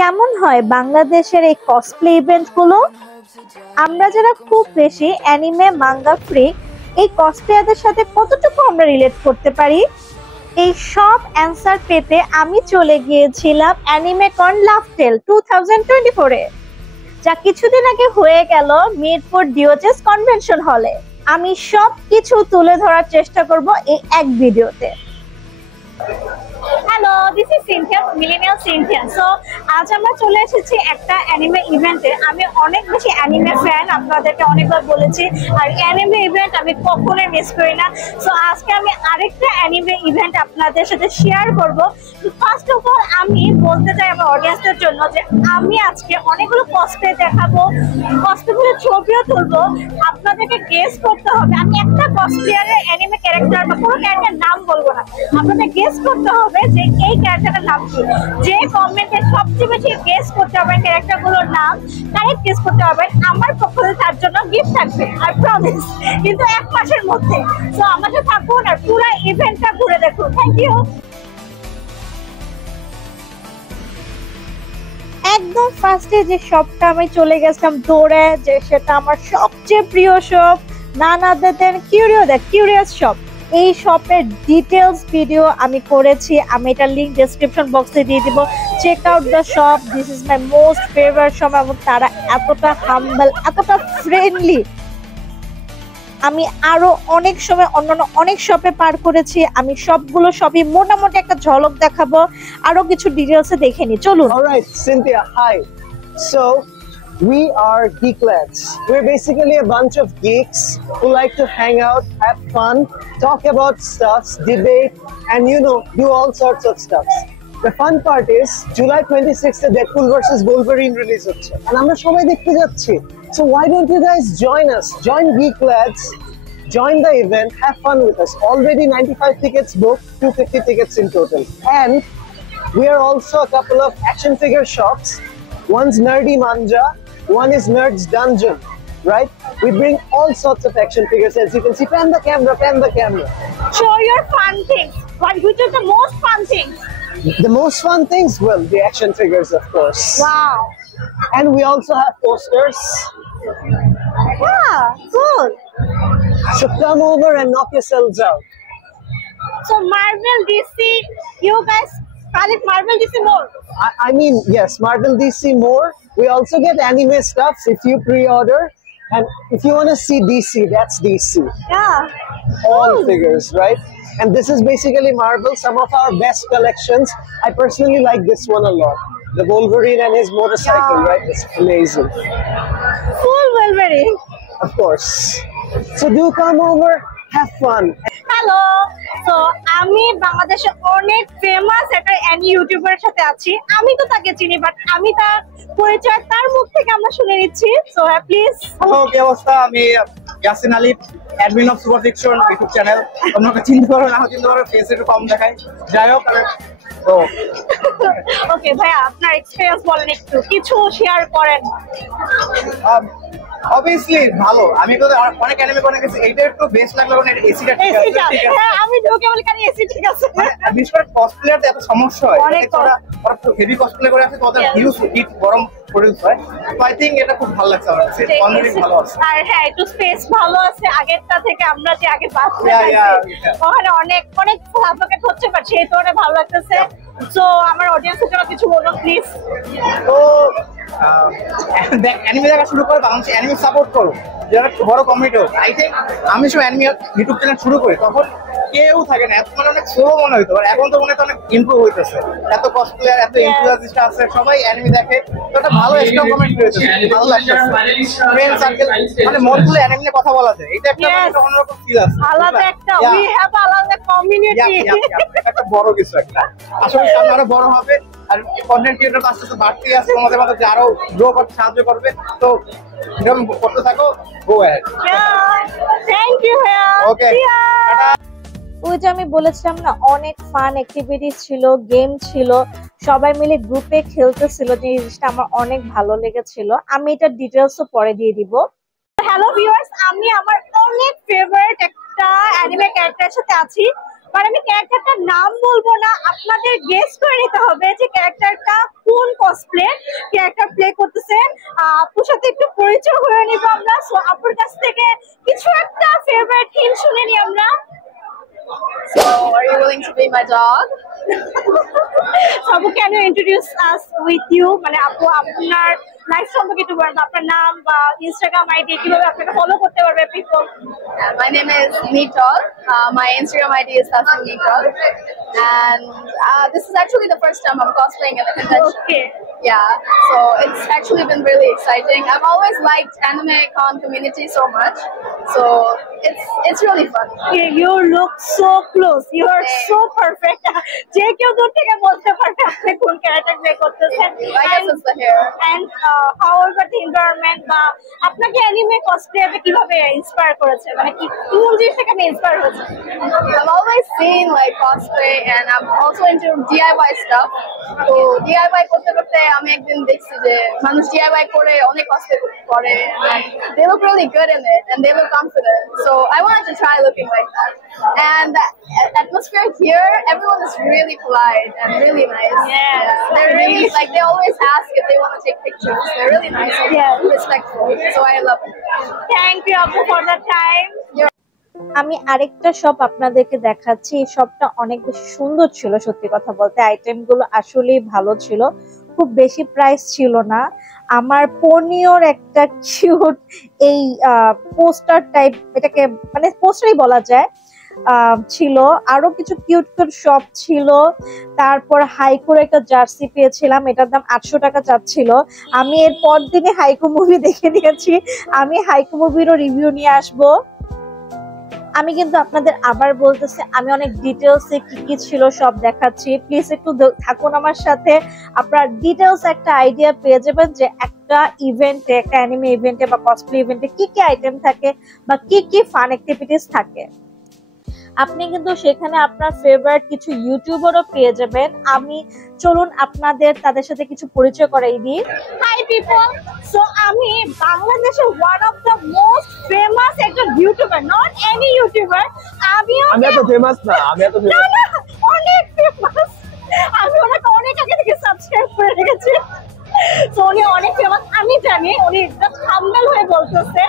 কেমন হয় বাংলাদেশের এই কসপ্লে ইভেন্ট গুলো? আমরা যারা খুব বেশি অ্যানিমে মাঙ্গা ফ্রিক, এই কসপ্লেয়ারদের সাথে কতটুকু আমরা রিলেট করতে পারি, এই সব অ্যান্সার পেতে আমি চলে গিয়েছিলাম অ্যানিমেকন লাভটেল 2024 এ, যা কিছুদিন আগে হয়ে গেল মিরপুর ডিওজেস কনভেনশন হলে। আমি সব কিছু তুলে ধরার চেষ্টা করব এই এক ভিডিওতে। Hello, this is Cynthia, millennial Cynthia. So আজ আমরা চলে এসেছি একটা অ্যানিমে ইভেন্টে। আমি অনেক বেশি অ্যানিমে ফ্যান, আপনাদেরকে অনেকবার বলেছি, আর অ্যানিমে ইভেন্ট আমি কখনোই মিস করি না। সো আজকে আমি আরেকটা অ্যানিমে ইভেন্ট আপনাদের সাথে শেয়ার করব। ফার্স্ট অফ অল আমি বলতে চাই আমার অডিয়েন্সদের জন্য যে আমি আজকে অনেকগুলো কসপ্লে দেখাবো, কসপ্লেগুলোর ছবিও তুলবো। আপনাদেরকে গেস করতে হবে, আমি একটা কসপ্লেয়ারের অ্যানিমে ক্যারেক্টার বা কোনো ক্যারেক্টার নাম বলবো না, আপনাদের গেস করতে হবে যে এই ক্যারেক্টারের নাম কি। যে কমেন্টে সবচেয়ে বেশি গেস করতে হবে ক্যারেক্টারগুলোর নাম, কারেক্ট গেস করতে হবে, আমার পক্ষ থেকে তার জন্য গিফট থাকবে, আই প্রমিস, কিন্তু 1 মাসের মধ্যে। সো আমাকে থাকুন আর পুরো ইভেন্টটা ঘুরে দেখুন। Thank you. একদম ফার্স্টে যে শপটা আমি চলে গেছিলাম দৌড়ে, যে সেটা আমার সবচেয়ে প্রিয় শপ, নান আদার দ্যান কিউরিয়াস শপ। এই শপের ডিটেলস ভিডিও আমি করেছি, আমি এটা লিংক ডেসক্রিপশন বক্সে দিয়ে দিব। Check out the shop, this is my most favourite shop. এবং তারা এতটা হাম্বল, এতটা ফ্রেন্ডলি। আমি আরো অনেক সময় অন্যান্য অনেক শপে পার করেছি, আমি সবগুলো শপই মোটামুটি একটা ঝলক দেখাবো, আরো কিছু ডিটেলসে দেখে নি, চলুন। Alright, Cynthia, hi. So, we are Geeklets. We're basically a bunch of geeks who like to hang out, have fun, talk about stuff, debate, and do all sorts of stuff. The fun part is, July 26th, Deadpool vs. Wolverine release হচ্ছে, and আমরা সবাই দেখতে যাচ্ছি. So why don't you guys join us? Join Geeklets, join the event, have fun with us. Already 95 tickets booked, 250 tickets in total. And we are also a couple of action figure shops. One's Nerdy Manja, one is Nerd's Dungeon, right? We bring all sorts of action figures, as you can see. Pan the camera. Show your fun things. Which is the most fun things? The most fun things, well, the action figures, of course. Wow. And we also have posters. Yeah, good. So come over and knock yourselves out. So Marvel, DC, you guys call it Marvel, DC more? I mean, yes, Marvel DC more. We also get anime stuff if you pre-order. And if you want to see DC, that's DC. Yeah. All figures, right? And this is basically Marvel, some of our best collections. I personally like this one a lot. The Wolverine and his motorcycle, right? It's amazing. Cool Wolverine. Of course. So do come over, have fun. Hello, তো আমি বাংলাদেশে অনেক famous একটা YouTuber সাথে আছি। আমি তো তাকে চিনি, বাট আমি তার পরিচয় তার মুখ থেকে আমরা শুনে নিচ্ছি। So please. হ্যালো, কি অবস্থা? আমি Yasin Ali, admin of super fiction YouTube channel. তোমরা চিনতে পারো না, চিনতে পারো, ফেস একটু কম দেখায়, যাই হোক। তো ওকে ভাইয়া, আপনার এক্সপেরিয়েন্স বলেন, একটু কিছু শেয়ার করেন। অবভিয়াসলি ভালো। আমি তো অনেক অ্যানিমে করে গেছি, এইটা একটু বেস্ট লাগলো, কারণ এসিটা ঠিক আছে। হ্যাঁ, আমি ঢোকে বলি কারণ এসি ঠিক আছে। বিশেষ করে কসপ্লেয়ারতে এত সমস্যা হয়, ওরা হেভি কসপ্লে করে আছে, তো ওদের হিউজ হিট গরম প্রডিউস হয়। তো আই থিংক এটা খুব ভালো লাগছে আমার কাছে, অলরেডি ভালো আছে। আর হ্যাঁ, একটু স্পেস ভালো আছে আগেরটা থেকে। আমরা যে আগে বাসে ওখানে অনেক সাফোকেট হচ্ছে, বাট সেই তো অনেক ভালো লাগতেছে। সো আমার অডিয়েন্সের জন্য কিছু বলুন প্লিজ। তো অ্যানিমে দেখা শুরু করে, বাংলাদেশে অ্যানিমে সাপোর্ট করো, যারা বড় কমিউনিটি হোক। আই থিঙ্ক আমি সব অ্যানিমে ইউটিউব চ্যানেল শুরু করি তখন কেউ থাকে না, মানে অনেক স্লো মনে হইতো, এখন তো মনে হয় অনেক ইমপ্রুভ হইতেছে। এত কসপ্লেয়ার, এত এনথুজিয়াস্ট আছে, সবাই অ্যানিমে দেখে, তো একটা ভালো স্ট্রং কমিউনিটি হইতেছে, ভালো লাগতেছে। ফ্রেন্ড সার্কেল, মানে মন খুলে অ্যানিমে নিয়ে কথা বলা যায়, এটা একটা অন্যরকম ফিল আছে, আলাদা একটা, উই হ্যাভ আলাদা কমিউনিটি। একটা বড় কিছু একটা আসলে সামনে আরো বড় হবে, আর কন্টেন্ট ক্রিয়েটর আস্তে আস্তে বাড়তে আছে, তোমাদের মধ্যে আরো গ্রো করতে সাহায্য করবে। তো এরকম করতে থাকো, গো অ্যাহেড। থ্যাংক ইউ ভাইয়া। ওকে, ওই যে আমি বলেছিলাম না, অনেক ফান অ্যাক্টিভিটিস ছিল, গেম ছিল, সবাই মিলে গ্রুপে খেলতেছিল, যে জিনিসটা আমার অনেক ভালো লেগেছিল। আমি এটা ডিটেলসও পরে দিয়ে দিব। হ্যালো ভিউয়ার্স, আমি আমার অনেক ফেভারিট একটা অ্যানিমে ক্যারেক্টারের সাথে আছি, বাট আমি ক্যারেক্টারটার নাম বলবো না, আপনাদের গেস করে নিতে হবে যে ক্যারেক্টারটা কোন কসপ্লে। পরিচয় হয়ে নিব আমরা। সো আপুর কাছ থেকে কিছু একটা ফেভারিট থিম শুনে নি আমরা। So, are you willing to be my dog? So, Apu, can you introduce us with you? মানে আপু আপনার লাইফ সম্পর্কে একটু বলেন, আপনার নাম বা ইনস্টাগ্রাম আইডি কিভাবে আপনাকে ফলো করতে পারবে people? My name is Neat Dog. My Instagram ID is Tasmin Neat Dog. And this is actually the first time I'm cosplaying in a convention. Okay. Yeah, so it's actually been really exciting. I've always liked anime con community so much, so it's really fun. You look so close. You are so perfect. যে কেউ দূর থেকে বলতে পারবে আপনি কোন character play করতেছেন। I guess it's the hair. And how about the environment? বা আপনাকে অ্যানিমে কসপ্লেতে কিভাবে ইন্সপায়ার করেছে, মানে কি কোন জিনিস থেকে আপনি ইন্সপায়ার হয়েছে? I've always seen like cosplay, and I'm also into DIY stuff. So DIY করতে করতে আমি একদিন দেখছি যে মানুষ DIY করে অনেক cosplay করে, and they look really good in it, and they look confident. So I wanted to try looking like that. And the atmosphere here, everyone is really polite and really nice. Yes. They're really like, they always ask if they want to take pictures. They're really nice and respectful. So I love it. Thank you Apu for the time. আমি আরেকটা shop আপনাদেরকে দেখাচ্ছি। এই শপটা অনেক বেশি সুন্দর ছিল, সত্যি কথা বলতে আইটেমগুলো আসলেই ভালো ছিল, খুব বেশি প্রাইস ছিল না। আমার পনিওর একটা কিউট এই পোস্টার টাইপ, এটাকে মানে পোস্টারই বলা যায়, ছিল। আরো কিছু কিউট কিউট শপ ছিল। তারপর হাইকুর একটা জার্সি পেয়েছিলাম, এটার দাম 800 টাকা চাচ্ছিল। আমি এর পর দিনে হাইকু মুভি দেখে নিয়েছি, আমি হাইকু মুভিরও রিভিউ নিয়ে আসবো। আমি কিন্তু আপনাদের আবার বলতেছি, আমি অনেক ডিটেলসে কি কি ছিল সব দেখাচ্ছি, প্লিজ একটু থাকুন আমার সাথে। আপনার ডিটেলস একটা আইডিয়া পেয়ে যাবেন যে একটা ইভেন্টে, একটা অ্যানিমে ইভেন্টে বা কসপ্লে ইভেন্টে কি কি আইটেম থাকে বা কি কি ফান অ্যাক্টিভিটিস থাকে। আপনি কিন্তু সেখানে আপনার ফেভারিট কিছু ইউটিউবারও পেয়ে যাবেন। আমি চলুন আপনাদের তাদের সাথে কিছু পরিচয় করাই দিই। হাই পিপল, সো আমি বাংলাদেশের one of the most famous একজন ইউটিউবার, নট এনি ইউটিউবার। আমি এত ফেমাস না, আমি এত ফেমাস না, অনেক ফেমাস। আমি ওনাকে অনেক আগে থেকে সাবস্ক্রাইব করে রেখেছি। তো উনি অনেক ফেমাস, আমি জানি। উনি জাস্ট হাম্বল হয়ে বলতেছে।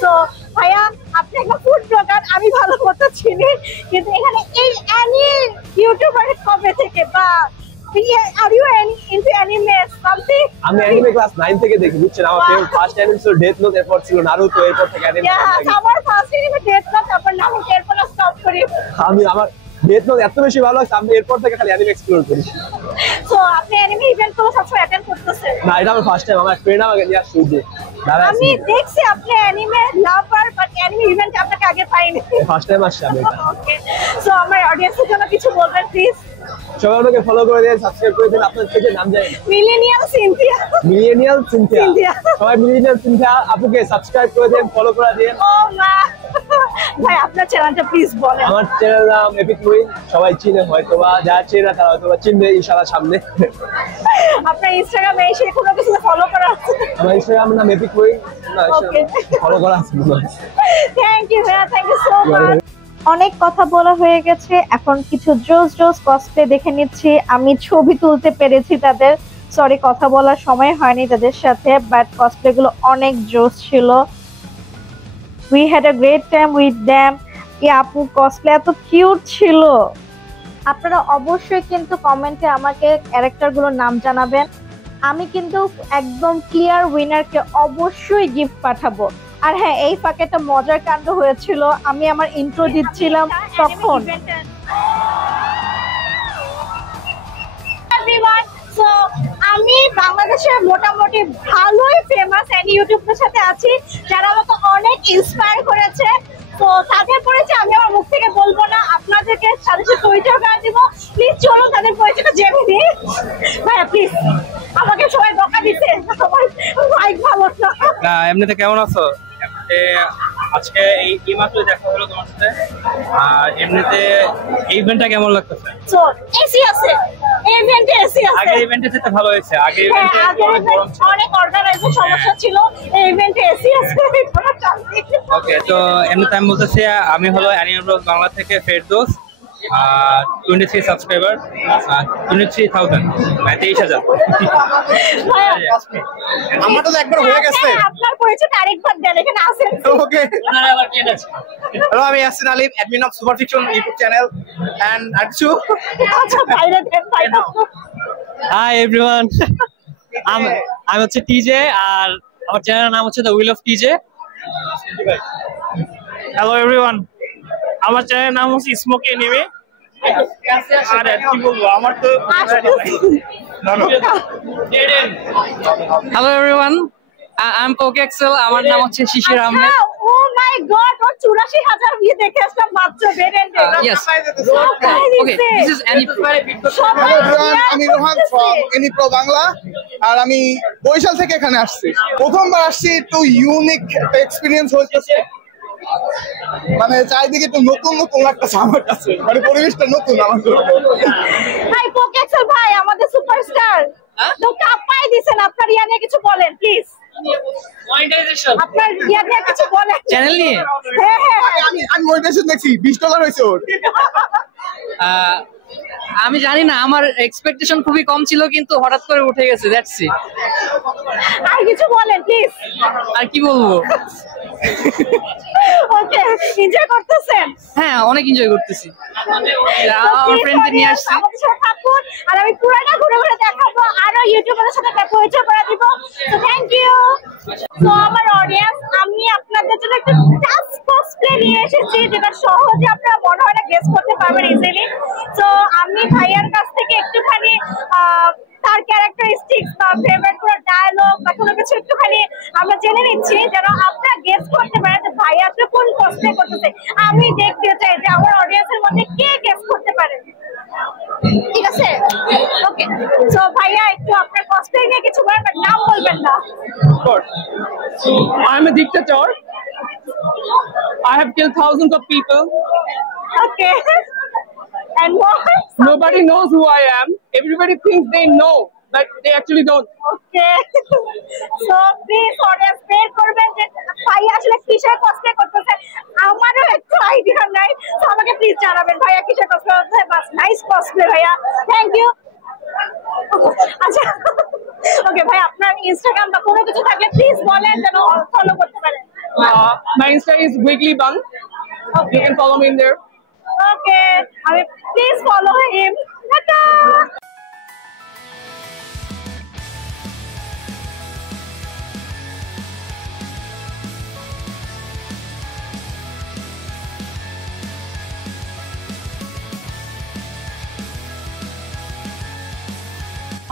তো ভাইয়া আপনি একটা ফুড ব্লগার, আমি ভালো মতো চিনি, কিন্তু এখানে এই অ্যানি ইউটিউবার কবে থেকে বা are you into anime something? আমি অ্যানিমে ক্লাস 9 থেকে দেখি, বুঝছেন? আমার ফার্স্ট অ্যানিমে ছিল ডেথ নোট, এরপর ছিল নারুতো, এরপর থেকে অ্যানিমে। আমার ফার্স্ট অ্যানিমে ডেথ নোট, তারপর নারুতো, এরপর স্টপ করি। আমার ডেথ নোট এত বেশি ভালো লাগছে, আমি এরপর থেকে খালি অ্যানিমে এক্সপ্লোর করি। সো আপনি অ্যানিমে ইভেন্ট গুলো সবসময় অ্যাটেন্ড করতেছেন? না, এটা আমার ফার্স্ট টাইম। আমার ফ্রেন্ড আমাকে নিয়ে আসছে যে আমি দেখছি আপনি অ্যানিমে লাভার, বাট অ্যানিমে ইভেন্টে আপনাকে আগে পাইনি। ফার্স্ট টাইম আসছে আমি এটা। ওকে, সো আমার অডিয়েন্সের জন্য কিছু বলবেন প্লিজ? সবাই আমাকে ফলো করে দেন, সাবস্ক্রাইব করে দেন। আপনার থেকে নাম জানি না। Millennial Cynthia. মিলেনিয়াল সিনথিয়া, সবাই মিলেনিয়াল সিনথিয়া আপুকে সাবস্ক্রাইব করে দেন, ফলো করে দেন। ও মা, ভাই আপনার চ্যানেলটা প্লিজ বলেন। আমার চ্যানেল নাম এপিক মুইন, সবাই চিনে হয়তো, বা যারা চেনে না তারা হয়তো চিনবে ইনশাআল্লাহ সামনে। আপনার ইনস্টাগ্রামে এসে কোনো কিছু ফলো করা আছে? আমার ইনস্টাগ্রাম নাম এপিক মুইন, না ফলো করা আছে। থ্যাংক ইউ ভাইয়া, থ্যাংক ইউ সো মাচ। অনেক কথা বলা হয়ে গেছে, এখন কিছু জোস কসপ্লে দেখে নিচ্ছি। আমি ছবি তুলতে পেরেছি তাদের, সরি কথা বলার সময় হয়নি তাদের সাথে, বাট কসপ্লে গুলো অনেক জোস ছিল। We had a great time with them. এই আপু কসপ্লে এত কিউট ছিল। আপনারা অবশ্যই কিন্তু কমেন্টে আমাকে ক্যারেক্টার গুলোর নাম জানাবেন। আমি কিন্তু একদম ক্লিয়ার উইনারকে অবশ্যই গিফট পাঠাবো। আর হ্যাঁ, এই ফাঁকে একটা মজার কাণ্ড হয়েছিল, আমি আমার ইন্ট্রো দিচ্ছিলাম তখন সো আমি বাংলাদেশের মোটামুটি ভালোই ফেমাস অ্যানি ইউটিউবের সাথে আছি, যারা আমাকে অনেক ইন্সপায়ার করেছে। তো তাদের পরিচয় আমি আমার মুখ থেকে বলবো না, আপনাদেরকে সাথে সাথে পরিচয় করে দিব। প্লিজ চলুন তাদের পরিচয়টা জেনে দিই। ভাইয়া প্লিজ, আমাকে সবাই বকা দিচ্ছে, আমার মাইক ভালো না। এমনিতে কেমন আছো? আজকে এই মাত্র দেখা হলো তোমার সাথে, আর এমনিতে এই ইভেন্টটা কেমন লাগতেছে? তো এসি আছে, ইভেন্টে এসি আছে। আগে ইভেন্টে যেতে ভালো হয়েছে, আগে ইভেন্টে অনেক অর্গানাইজেশন সমস্যা ছিল, এই ইভেন্টে এসি আছে। ওকে, তো এমনিতে আমি বলতেছি, আমি হলো অ্যানিমে ব্লগ বাংলা থেকে ফেরদৌস। 23 সাবস্ক্রাইবার, 23,000, 23,000। ভাইয়া, আমার তো একবার হয়ে গেছে। হ্যাঁ, আপনার পরিচয় আরেকবার দেন, এখানে আছেন। ওকে, হ্যালো, আমি Yasin Alim, admin of super fiction YouTube channel and আরচু। আচ্ছা, বাইরে দেন, বাইরে। হাই এভরিওয়ান, আমি হচ্ছে টিজে, আর আমার চ্যানেলের নাম হচ্ছে the will of TJ. Hello everyone, আমার চ্যানেলের নাম হচ্ছে স্মোক এনিমে। আর কি বলবো, আমার তো hello everyone, I am poke Excel, আমার নাম হচ্ছে Shishir Ahmed. Oh my god, ওর 84,000 ভিউ দেখে আসলাম মাত্র বেরেন্ডে। Yes, okay, this is Annie. সবাই আমি রোহান ফ্রম এনিপ্রো বাংলা, আর আমি বরিশাল থেকে এখানে আসছি। প্রথমবার আসছি, একটু ইউনিক একটা এক্সপিরিয়েন্স হয়েছে। মানে চারিদিকে একটু নতুন নতুন লাগতেছে আমার কাছে, মানে পরিবেশটা নতুন আমার জন্য। ভাই পোকেক্সেল ভাই আমাদের সুপারস্টার, তো কাপাই দিছেন। আপনার ইয়া নিয়ে কিছু বলেন প্লিজ, মনিটাইজেশন আপনার ইয়া নিয়ে কিছু বলেন চ্যানেল নিয়ে। হ্যাঁ হ্যাঁ হ্যাঁ। আমি মোটিভেশন দেখছি, $20 হয়েছে ওর। আমি জানি না, আমার এক্সপেকটেশন খুবই কম ছিল, কিন্তু হঠাৎ করে উঠে গেছে, দ্যাটস ইট। আর কিছু বলেন প্লিজ। আর কি বলবো, ওকে, এনজয় করতেছেন? হ্যাঁ অনেক এনজয় করতেছি, আমার ফ্রেন্ডদের নিয়ে আসছি। আমাদের সাথে থাকুন, আর আমি পুরোটা ঘুরে ঘুরে দেখাবো, আরো ইউটিউবারদের সাথে পরিচয় করে দিব। তো থ্যাংক ইউ। তো আমার অডিয়েন্স, আমি আপনাদের জন্য একটা টাস্ক কসপ্লে নিয়ে এসেছি, যেটা সহজে আপনারা মনে হয় না গেস করতে পারবেন ইজিলি। তো আমি ভাইয়ার কাছ থেকে একটুখানি তার ক্যারেক্টারিস্টিক্স বা ফেভারিট কোনো ডায়লগ বা কোনো কিছু একটুখানি আমরা জেনে নিচ্ছি, যেন আপনারা গেস করতে পারেন যে ভাইয়া আসলে কোন কসপ্লে করতেছে। আমি দেখতে চাই যে আমার অডিয়েন্সের মধ্যে কে গেস করতে পারে। ঠিক আছে, ওকে। সো ভাইয়া একটু আপনার কসপ্লে নিয়ে কিছু বলেন, বাট নাম বলবেন না। I'm a dictator. I have killed thousands of people. Okay, and what? Nobody knows who I am. Everybody thinks they know, but they actually don't. Okay, so please audience বের করবেন যে ভাইয়া আসলে কিসের কসপ্লে করতেছে। আমারও একটু আইডিয়া নাই, তো আমাকে প্লিজ জানাবেন ভাইয়া কিসের কসপ্লে করতেছে। বাস, নাইস কসপ্লে ভাইয়া, থ্যাংক ইউ। আচ্ছা, ওকে ভাই, আপনার ইনস্টাগ্রাম বা কোনো কিছু থাকলে প্লিজ বলেন, যেন ফলো করতে পারেন। My Insta is Wiggly Bang. You can follow me in there. ওকে, আমি প্লিজ ফলো হিম। টাটা।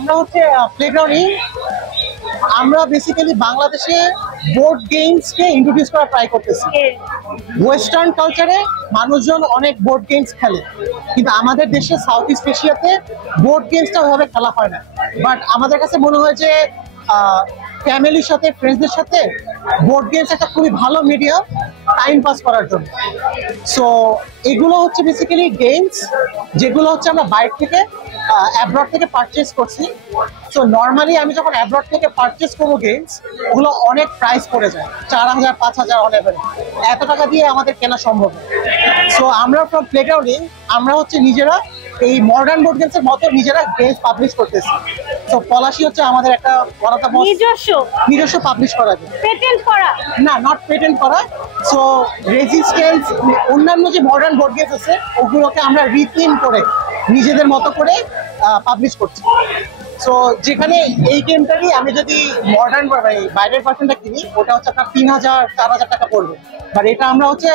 আমরা হচ্ছে প্লেগ্রাউন্ডিং, আমরা বেসিক্যালি বাংলাদেশে বোর্ড গেমসকে ইন্ট্রোডিউস করা ট্রাই করতেছি। ওয়েস্টার্ন কালচারে মানুষজন অনেক বোর্ড গেমস খেলে, কিন্তু আমাদের দেশে সাউথ ইস্ট এশিয়াতে বোর্ড গেমসটা ওইভাবে খেলা হয় না। বাট আমাদের কাছে মনে হয় যে ফ্যামিলির সাথে, ফ্রেন্ডসদের সাথে বোর্ড গেমস একটা খুবই ভালো মিডিয়াম টাইম পাস করার জন্য। সো এগুলো হচ্ছে বেসিক্যালি গেমস যেগুলো হচ্ছে আমরা বাইরে থেকে অ্যাব্রড থেকে পারচেস করছি। সো নর্মালি আমি যখন অ্যাব্রড থেকে পারচেস করবো গেমস, ওগুলো অনেক প্রাইস পড়ে যায়, 4,000 5,000 অনেক, এত টাকা দিয়ে আমাদের কেনা সম্ভব না। সো আমরা ফ্রম প্লেগ্রাউন্ডিং আমরা হচ্ছে নিজেরা এই মডার্ন বোর্ড গেমসের মতো নিজেরা গেমস পাবলিশ করতেছি। তো পলাশি হচ্ছে আমাদের একটা নিজস্ব পাবলিশ করা যায়, পেটেন্ট করা না, নট পেটেন্ট করা। সো রেজিস্ট্যান্স, অন্যান্য যে মডার্ন বোর্ড গেমস আছে ওগুলোকে আমরা রিথিম করে নিজেদের মতো করে পাবলিশ করছি। সো যেখানে এই গেমটারই আমি যদি মডার্ন বাইরের ভার্সনটা কিনি, ওটা হচ্ছে আপনার 3,000 4,000 টাকা পড়বে, বাট এটা আমরা হচ্ছে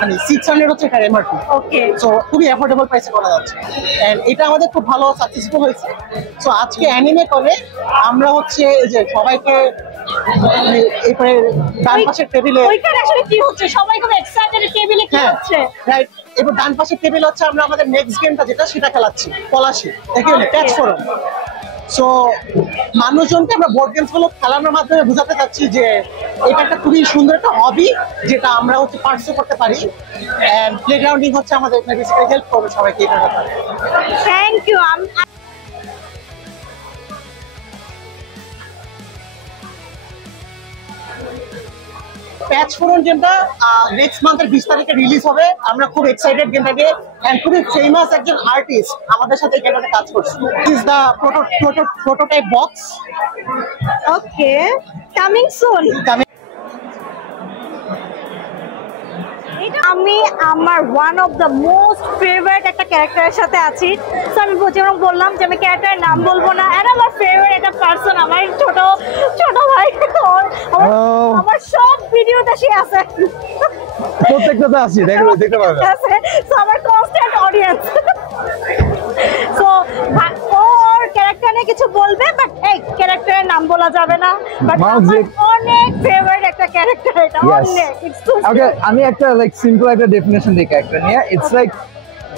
মানে 600 হচ্ছে এটার এমআরপি। ওকে, সো খুবই অ্যাফোর্ডেবল প্রাইসে করা যাচ্ছে, এন্ড এটা আমাদের খুব ভালো সাকসেসফুল হয়েছে। সো আজকে অ্যানিমে করে আমরা হচ্ছে এই যে সবাইকে এরপরে ডান পাশের টেবিলে, ওইখানে আসলে কি হচ্ছে, সবাই খুব এক্সাইটেড, টেবিলে কি হচ্ছে, রাইট, এবার ডান পাশের টেবিল হচ্ছে আমরা আমাদের নেক্সট গেমটা যেটা সেটা খেলাচ্ছি, পলাশি, দেখেন ট্যাচ ফোরাম। সো মানুষজনকে আমরা বোর্ড গেমস গুলো খেলানোর মাধ্যমে বোঝাতে চাচ্ছি যে এটা একটা খুবই সুন্দর একটা হবি, যেটা আমরা হচ্ছে পার্সু করতে পারি, এন্ড প্লেগ্রাউন্ডিং হচ্ছে আমাদের বেসিক্যালি হেল্প করবে সবাইকে এটা ব্যাপারে। Thank you. প্যাচ ফোরন গেমটা নেক্সট মান্থের 20 তারিখে রিলিজ হবে। আমরা খুব এক্সাইটেড গেমটাকে, এন্ড খুবই ফেমাস একজন আর্টিস্ট আমাদের সাথে এই গেমটাতে কাজ করছে। This is the prototype box. Okay, coming soon. আমি আমার one of the most favourite একটা ক্যারেক্টারের সাথে আছি। তো আমি যেমন বললাম যে আমি ক্যারেক্টারের নাম বলবো না, আর আমার ফেভারিট একটা পার্সন, আমার ছোট ভাই। আমার সব ভিডিওতে সে আছে, প্রত্যেকটাতে আছি, দেখতে পারবেন। সো আমার কনস্ট্যান্ট অডিয়েন্স। সো ওর ক্যারেক্টার নিয়ে কিছু বলবে, বাট এই ক্যারেক্টারের নাম বলা যাবে না। বাট অনেক ফেভারিট একটা ক্যারেক্টার এটা, অনেক। ওকে, আমি একটা লাইক সিম্পল একটা ডেফিনেশন দিই ক্যারেক্টার নিয়ে। It's like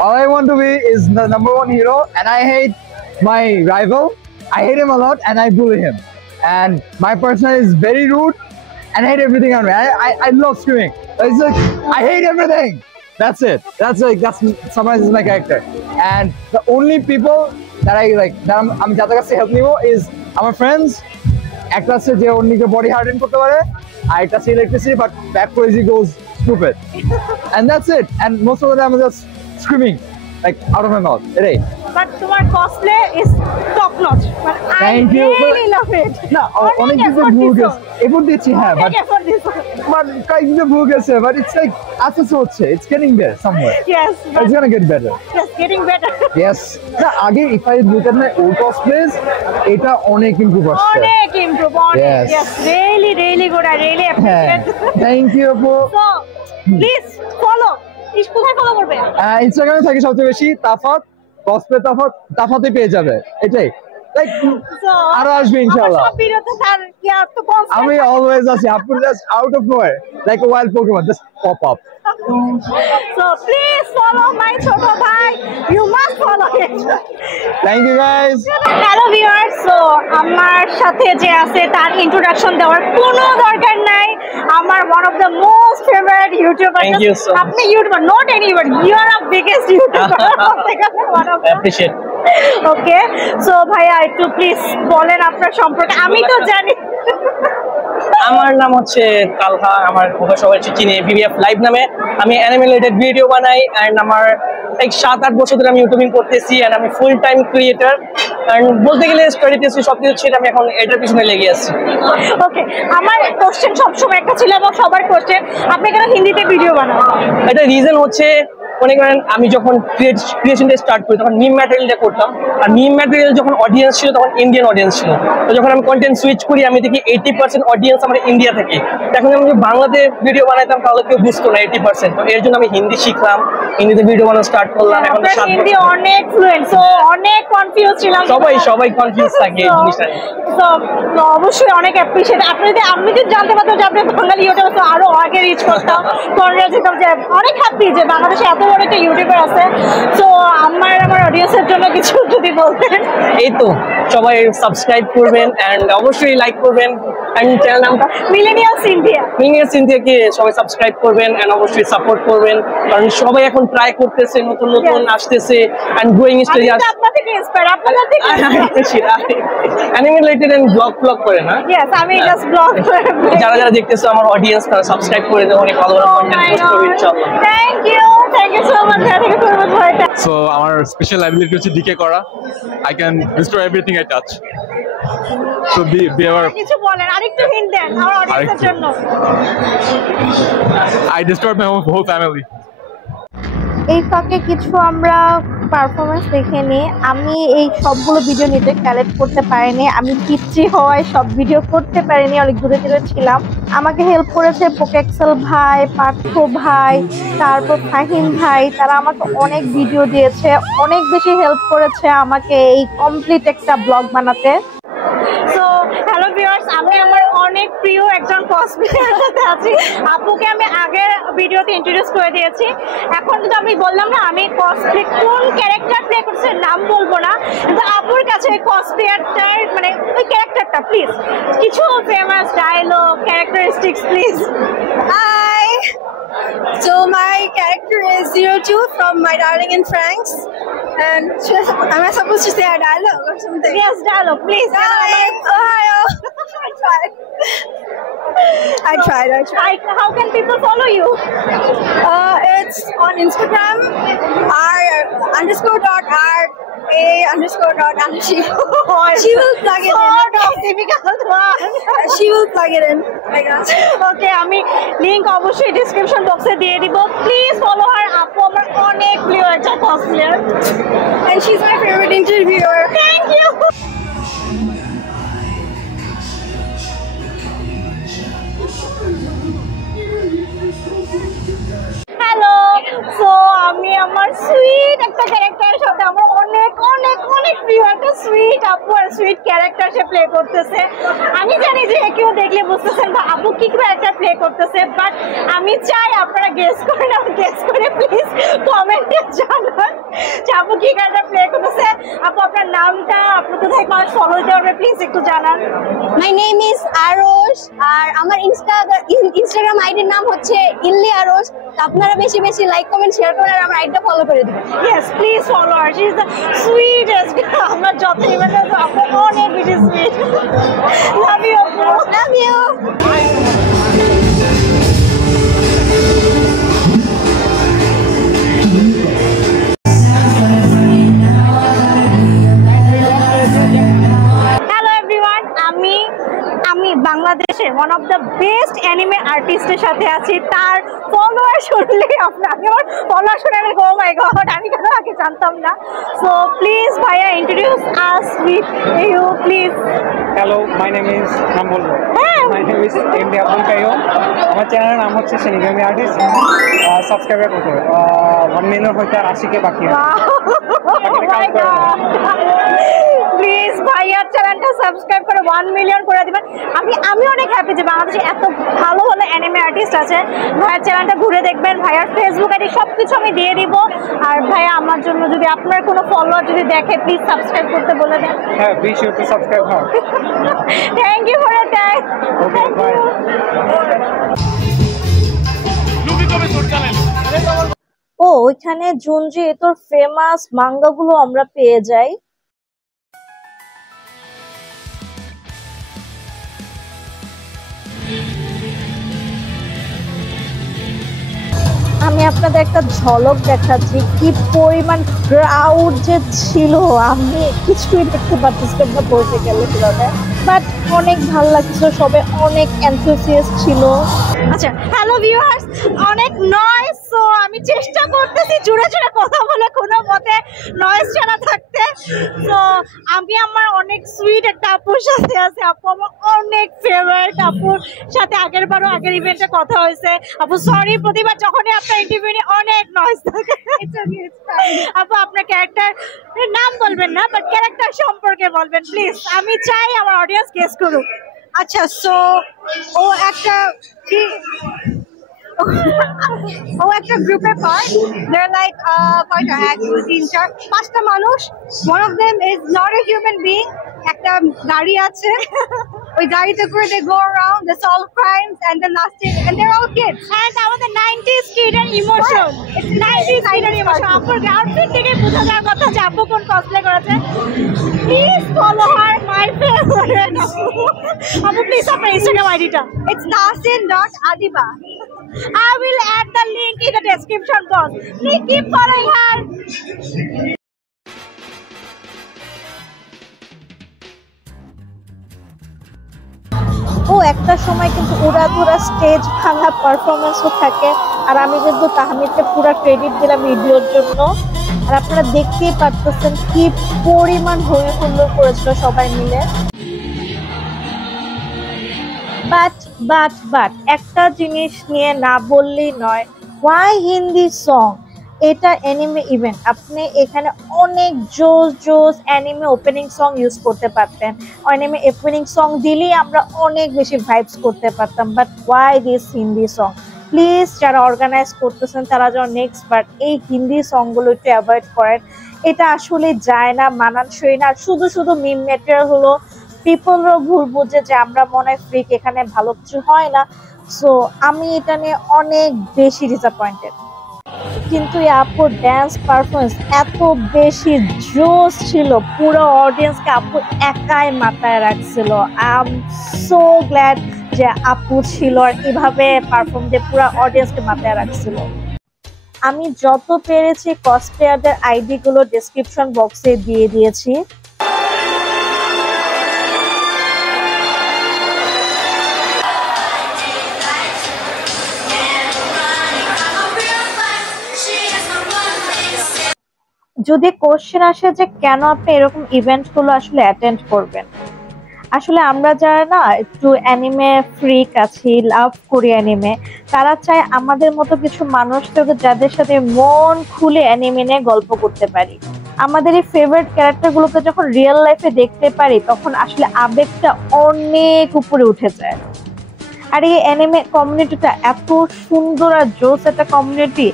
all I want to be is the number one hero, and I hate my rival. I hate him a lot, and I bully him. And my personality is very rude, and I hate everything around me. I love screaming. It's like I hate everything. That's it. That summarizes my character. And the only people that I like that I'm যাদের কাছে help নিবো is আমার friends. একটা আছে যে অন্যকে body harden করতে পারে, আর একটা আছে electricity, but that crazy goes stupid. And that's it. And most of the time I'm just screaming like out of my mouth. Right? But তোমার cosplay is top notch. But Thank I you. really love it. না, অনেক কিছু ভুল গেছে। Effort দিচ্ছি, হ্যাঁ, but কয়েকদিন ভুল গেছে, বাট ইটস লাইক আস্তে হচ্ছে। It's getting there somewhere. Yes. It's gonna get better. Yes, getting better. Yes. না, আগে if I look at my old cosplays, এটা অনেক ইমপ্রুভ আসছে। অনেক improve, Yes. Yes, really good. I really appreciate. Thank you আপু। So, please follow. কোথায় follow করবে? ইনস্টাগ্রামে থাকি সবচেয়ে বেশি, তাফাত কসপ্লে তাফাতে পেয়ে যাবে। এটাই লাইক আরো আসবে ইনশাআল্লাহ। সব ভিডিওতে তার তো কনসেপ্ট আমি অলওয়েজ আছি। আপু just out of nowhere like a wild Pokemon just pop up. So please follow my ছোট ভাই. You must follow it. Thank you guys. Hello viewers. So আমার সাথে যে আছে তার ইন্ট্রোডাকশন দেওয়ার কোনো দরকার নাই। আমার one of the most favorite YouTuber. Thank you so much. আপনি YouTuber, not anyone. You are a biggest YouTuber. One of I appreciate. Okay. So ভাইয়া একটু প্লিজ বলেন আপনার সম্পর্কে। আমি তো জানি। আমার নাম হচ্ছে তালহা, আমার ওকে সবাই চিনে ভিভিএফ লাইভ নামে। আমি অ্যানিমেটেড ভিডিও বানাই, এন্ড আমার এক 7-8 বছর ধরে আমি ইউটিউবিং করতেছি, এন্ড আমি ফুল টাইম ক্রিয়েটর। এন্ড বলতে গেলে স্টাডি টেস্ট সবকিছু ছেড়ে আমি এখন এটার পিছনে লেগে আছি। ওকে, আমার কোশ্চেন সবসময় একটা ছিল, আমার সবার কোশ্চেন, আপনি কেন হিন্দিতে ভিডিও বানান? এটা রিজন হচ্ছে মনে করেন আমি যখন ক্রিয়েশনটা স্টার্ট করি তখন মিম ম্যাটেরিয়ালটা করতাম, আর মিম ম্যাটেরিয়াল যখন অডিয়েন্স ছিল তখন ইন্ডিয়ান অডিয়েন্স ছিল। তো যখন আমি কন্টেন্ট সুইচ করি আমি দেখি 80% অডিয়েন্স আমার ইন্ডিয়া থেকে। এখন আমি যদি বাংলাতে ভিডিও বানাইতাম তাহলে কেউ বুঝতো না 80%। তো এর জন্য আমি হিন্দি শিখলাম, হিন্দিতে ভিডিও বানানো স্টার্ট করলাম। এখন হিন্দি অনেক ফ্লুয়েন্ট, সো অনেক কনফিউজ ছিলাম। সবাই কনফিউজ থাকে এই জিনিসটা। তো অবশ্যই অনেক অ্যাপ্রিশিয়েট। আমি যদি জানতে পারতাম যে আপনি বাঙালি ইউটিউবার, তো আরো আগে রিচ করতাম, কনগ্রেস দিতাম। যে অনেক হ্যাপি যে বাংলাদেশে এত বড় একটা ইউটিউবার আছে। তো আমার অডিয়েন্সের জন্য কিছু যদি বলতেন। এই তো সবাই সাবস্ক্রাইব করবেন, এন্ড অবশ্যই লাইক করবেন, এন্ড চ্যানেল নামটা মিলেনিয়াল সিনথিয়াকে সবাই সাবস্ক্রাইব করবেন, এন্ড অবশ্যই সাপোর্ট করবেন, কারণ সবাই এখন ট্রাই করতেছে, নতুন আসতেছে, এন্ড গ্রোইং স্টেজে আছে। আপনার থেকে ইন্সপায়ার, আপনাদের থেকে অ্যানিমেটেড এন্ড ব্লগ করে না? ইয়েস, আমি জাস্ট ব্লগ করে। যারা দেখতেছো আমার অডিয়েন্স, তারা সাবস্ক্রাইব করে দেন, অনেক ভালো কন্টেন্ট পোস্ট করবে ইনশাআল্লাহ। Thank you so much. Thank you so much ভাই। So our special ability হচ্ছে ডিকে করা। I can destroy everything I touch. So be our কিছু বলেন, আরেকটু হিন্ট দেন আমার অডিয়েন্সের জন্য। I destroyed my whole family. এই ফাঁকে কিছু আমরা পারফরমেন্স দেখে নিই। আমি এই সবগুলো ভিডিও নিজে কালেক্ট করতে পারিনি, আমি পিচ্ছি হওয়ায় সব ভিডিও করতে পারিনি, অনেক দূরে ছিলাম। আমাকে হেল্প করেছে পোকেক্সেল ভাই, পার্থ ভাই, তারপর ফাহিম ভাই। তারা আমাকে অনেক ভিডিও দিয়েছে, অনেক বেশি হেল্প করেছে আমাকে এই কমপ্লিট একটা ব্লগ বানাতে। সো হ্যালো ভিউয়ার্স, আমি আমার অনেক প্রিয় একজন কসপ্লেয়ারের সাথে আছি। আপুকে আমি আগের ভিডিওতে ইন্ট্রোডিউস করে দিয়েছি। এখন কিন্তু আমি বললাম না আমি কসপ্লে কোন ক্যারেক্টার প্লে করছি নাম বলবো না, কিন্তু আপুর কাছে ওই কসপ্লেয়ারটার মানে ওই ক্যারেক্টারটা প্লিজ কিছু famous dialogue, characteristics please. Hi! So my character is 02 from My Darling in Franks. And am I supposed to say a dialogue or something? Yes, dialogue, please. Hi, Ohio. I tried. How can people follow you? It's on Instagram, r_art_a__. She will plug it in. Sort of difficult one. She will plug it in. I guess. Okay, আমি link অবশ্যই description বক্সে দিয়ে দিব। Please follow her. আপু আমার অনেক প্রিয় একটা cosplayer. And she's my favorite interviewer. Thank you. Hello, so আমি আমার সুইট একটা ক্যারেক্টারের সাথে আমার অনেক অনেক অনেক প্রিয় একটা সুইট আপু আর সুইট ক্যারেক্টার সে প্লে করতেছে। আমি জানি যে কেউ দেখলে বুঝতেছেন বা আপু কি ক্যারেক্টার প্লে করতেছে, বাট আমি চাই আপনারা গেস করে প্লিজ কমেন্টে জানান যে আপু কি ক্যারেক্টার প্লে করতেছে। আপু আপনার নামটা, আপনি কোথায় মানুষ ফলো দিতে পারবে, প্লিজ একটু জানান। মাই নেম ইজ আরোশ, আর আমার ইনস্টাগ্রাম আইডির নাম হচ্ছে ইল্লি আরোশ। আপনারা বেশি বেশি লাইক কমেন্ট শেয়ার করে আর আমার আইডিটা ফলো করে দিবেন। Yes, please follow her. She is the sweetest. আমার যত ইভেন্ট আছে আপনার অনেক বেশি sweet. Love you. Love you. Hello everyone, আমি বাংলাদেশের one of the best anime আর্টিস্টের সাথে আছি। তার ফলোয়ার শুনলে আমি আমার ফলোয়ার শুনে আমি ও মাই গড, আমি কেন আগে জানতাম না। সো প্লিজ ভাইয়া introduce us with you please. Hello, my name is নাম বলবো। My name is MD Abdul Qayyum. আমার চ্যানেলের নাম হচ্ছে শিনিগামি আর্টিস্ট। সাবস্ক্রাইবার কত 1 মিলিয়ন হইতে আর 80K বাকি। প্লিজ ভাইয়ার চ্যানেলটা সাবস্ক্রাইব করে 1 মিলিয়ন করে দিবেন। আমি অনেক হ্যাপি যে বাংলাদেশে এত ভালো ভালো অ্যানিমে আর্টিস্ট আছে। ভাইয়ার চ্যানেলটা ঘুরে দেখবেন, ভাইয়ার ফেসবুক আইডি সবকিছু আমি দিয়ে দিব। আর ভাইয়া আমার জন্য যদি আপনার কোনো ফলোয়ার যদি দেখে প্লিজ সাবস্ক্রাইব করতে বলে দেন। হ্যাঁ, be sure to subscribe her. Thank you for your time. Okay, bye. ও ওইখানে জুনজি তোর ফেমাস মাঙ্গাগুলো আমরা পেয়ে যাই। আমি আপনাদের একটা ঝলক দেখাচ্ছি কি পরিমাণ ক্রাউড যে ছিল, আমি কিছুই দেখতে পাচ্ছিলাম না বলতে গেলে কিভাবে, বাট অনেক ভালো লাগছিল, সবাই অনেক এনথুসিয়াস্ট ছিল। আচ্ছা, হ্যালো ভিউয়ার্স, অনেক নয়েজ, সো আমি চেষ্টা করতেছি জোরে জোরে কথা বলে কোনো মতে নয়েজ ছাড়া থাকতে। তো আমি আমার অনেক সুইট একটা আপুর সাথে আছি। আপু আমার অনেক ফেভারিট। আপুর সাথে আগের ইভেন্টে কথা হয়েছে। আপু সরি, প্রতিবার যখনই আপনার ইন্টারভিউ নিয়ে অনেক নয়েজ থাকে। আপু আপনার ক্যারেক্টার নাম বলবেন না, বাট ক্যারেক্টার সম্পর্কে বলবেন প্লিজ। আমি চাই আমার অডিয়েন্স গেস করুক। আচ্ছা, সো ও একটা গ্রুপের পার্ট। They're like কয়টা 1 2 3 4 5টা মানুষ। One of them is not a human being. একটা গাড়ি আছে, ওই গাড়িতে করে they go around, they solve crimes and then last year, and they're all kids. And আমাদের 90s kid and emotion. It's 90s kid and emotion. আপুর outfit থেকে বোঝা যাওয়ার কথা যে আপু কোন কসপ্লে করেছে। Please follow her, my favorite. আপু প্লিজ আপনার ইনস্টাগ্রাম আইডিটা। It's nasin.adiba. I will add the link in the description box. Please keep following her. ও একটা সময় কিন্তু উড়াধুরা স্টেজ ভাঙা পারফরমেন্সও থাকে, আর আমি কিন্তু তাহমিদকে পুরো ক্রেডিট দিলাম ভিডিওর জন্য। আর আপনারা দেখতেই পারতেছেন কি পরিমাণ হয়ে হুল্লোড় করেছিল সবাই মিলে। বাট একটা জিনিস নিয়ে না বললেই নয়, ওয়াই হিন্দি সং? এটা অ্যানিমে ইভেন্ট, আপনি এখানে অনেক জোস অ্যানিমে ওপেনিং সং ইউজ করতে পারতেন। অ্যানিমে ওপেনিং সং দিলেই আমরা অনেক বেশি ভাইবস করতে পারতাম, but why this Hindi song? Please যারা অর্গানাইজ করতেছেন তারা যেন নেক্সট বার এই হিন্দি সংগুলো একটু অ্যাভয়েড করেন। এটা আসলে যায় না, মানানসই না। শুধু মিম ম্যাটেরিয়াল হলো পিপলরাও ভুল বুঝে যে আমরা মনে হয় ফ্রিক, এখানে ভালো কিছু হয় না। সো আমি এটা নিয়ে অনেক বেশি ডিসঅ্যাপয়েন্টেড। কিন্তু এই আপুর ড্যান্স পারফরমেন্স এত বেশি জোস ছিল, পুরো অডিয়েন্সকে আপু একাই মাথায় রাখছিল। আই এম সো গ্ল্যাড যে আপু ছিল আর এভাবে পারফর্ম দিয়ে পুরো অডিয়েন্সকে মাথায় রাখছিল। আমি যত পেরেছি কসপ্লেয়ারদের আইডি গুলো ডেসক্রিপশন বক্সে দিয়ে দিয়েছি। যদি কোশ্চেন আসে যে কেন আপনি এরকম ইভেন্ট গুলো আসলে অ্যাটেন্ড করবেন, আসলে আমরা যারা না একটু অ্যানিমে ফ্রিক আছি, লাভ করি অ্যানিমে, তারা চায় আমাদের মতো কিছু মানুষ থেকে যাদের সাথে মন খুলে অ্যানিমে নিয়ে গল্প করতে পারি। আমাদের এই ফেভারিট ক্যারেক্টারগুলোকে যখন রিয়েল লাইফে দেখতে পারি তখন আসলে আবেগটা অনেক উপরে উঠে যায়। আর এই অ্যানিমে কমিউনিটিটা এত সুন্দর আর জোস একটা কমিউনিটি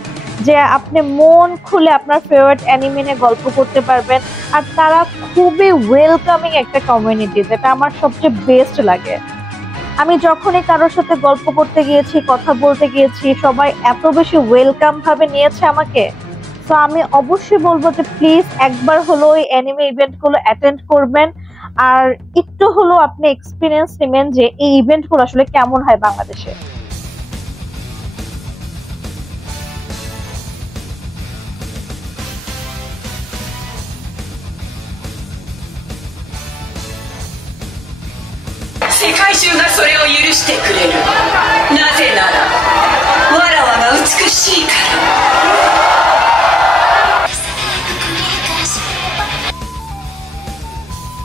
যে আপনি মন খুলে আপনার ফেভারিট অ্যানিমে নিয়ে গল্প করতে পারবেন। আর তারা খুবই ওয়েলকামিং একটা কমিউনিটি, যেটা আমার সবচেয়ে বেস্ট লাগে। আমি যখনই কারোর সাথে গল্প করতে গিয়েছি, কথা বলতে গিয়েছি, সবাই এত বেশি ওয়েলকাম ভাবে নিয়েছে আমাকে। তো আমি অবশ্যই বলবো যে প্লিজ একবার হলো এই অ্যানিমে ইভেন্টগুলো অ্যাটেন্ড করবেন আর একটু হলো আপনি এক্সপিরিয়েন্স নেবেন যে এই ইভেন্টগুলো আসলে কেমন হয় বাংলাদেশে।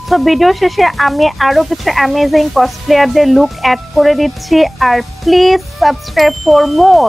তো ভিডিও শেষে আমি আরো কিছু অ্যামেজিং কসপ্লেয়ারদের লুক অ্যাড করে দিচ্ছি। আর প্লিজ সাবস্ক্রাইব ফর মোর।